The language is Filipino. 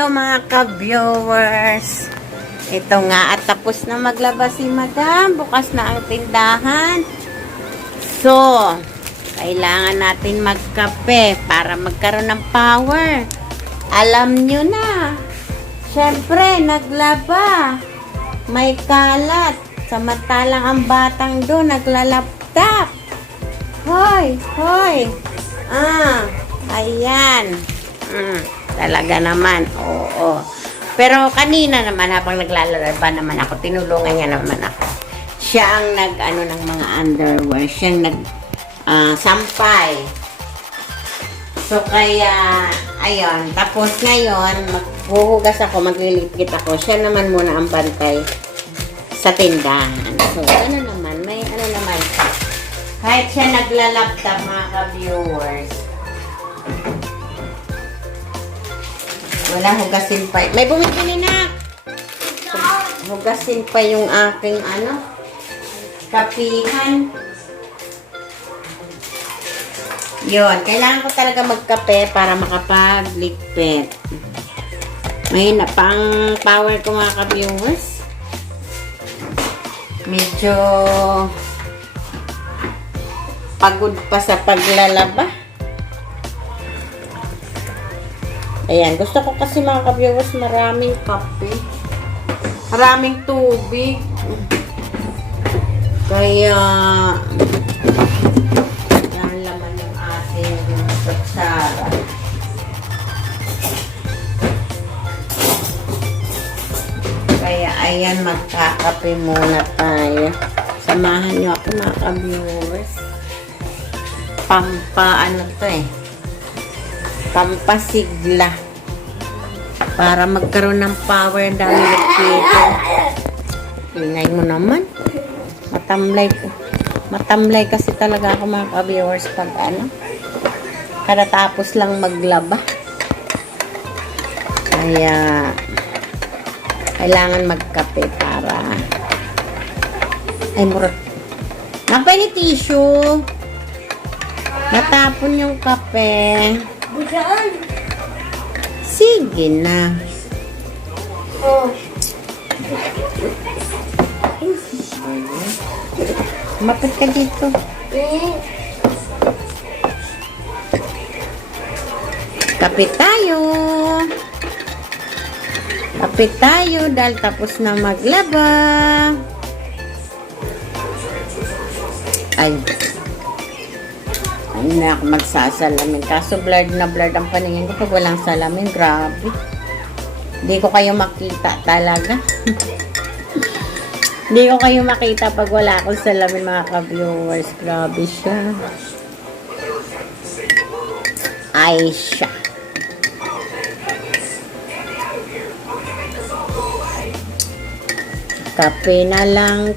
hello mga ka-viewers. Ito nga at tapos na maglabas si Madam. Bukas na ang tindahan. So, kailangan natin magkape para magkaroon ng power. Alam nyo na. Siyempre, naglaba. May kalat. Samantalang ang batang doon naglalaptop. Hoy, hoy. Ah, ayan. Mm, talaga naman, oo. Pero kanina naman, habang naglalaba naman ako, tinulungan niya naman ako. Siya ang nag, ano, ng mga underwear. Siya ang nag, ah, sampay. So, kaya, ayun. Tapos ngayon, maghuhugas ako, maglilipit ako. Siya naman muna ang bantay sa tindahan. So, ano naman, may ano naman. Kahit siya naglalaptop, mga ka-viewers, wala hugasin pa. May bumibili na. Hugasin pa yung aking ano, kapihan. Yun, kailangan ko talaga magkape para makapagligpit. May na pang power ko mga ka-viewers. Medyo pagod pa sa paglalaba. Ayan, gusto ko kasi mga ka-viewers maraming kape. Maraming tubig. Kaya, yan laman yung ating kutsara. Kaya, ayan, magkakape muna tayo. Samahan nyo ako mga ka-viewers. Pampa, ano to eh. Pampasigla. Para magkaroon ng power ang dami nagpito. Ingay mo naman. Matamlay. Matamlay kasi talaga ako mga ka-viewers pag ano. Kada tapos lang maglaba. Kaya kailangan magkape para ay mura. Napay ni tissue. Natapon yung kape. Bugaan. Sige na. Oh. Mapit ka dito. Eh. Kape tayo. Kape tayo dahil tapos na maglaba. Ay. Na magsasalamin. Kaso blurred na blurred ang paningin ko pag walang salamin. Grabe. Hindi ko kayo makita talaga. Hindi ko kayo makita pag wala akong salamin mga ka-viewers. Grabe siya. Ay siya. Kape na lang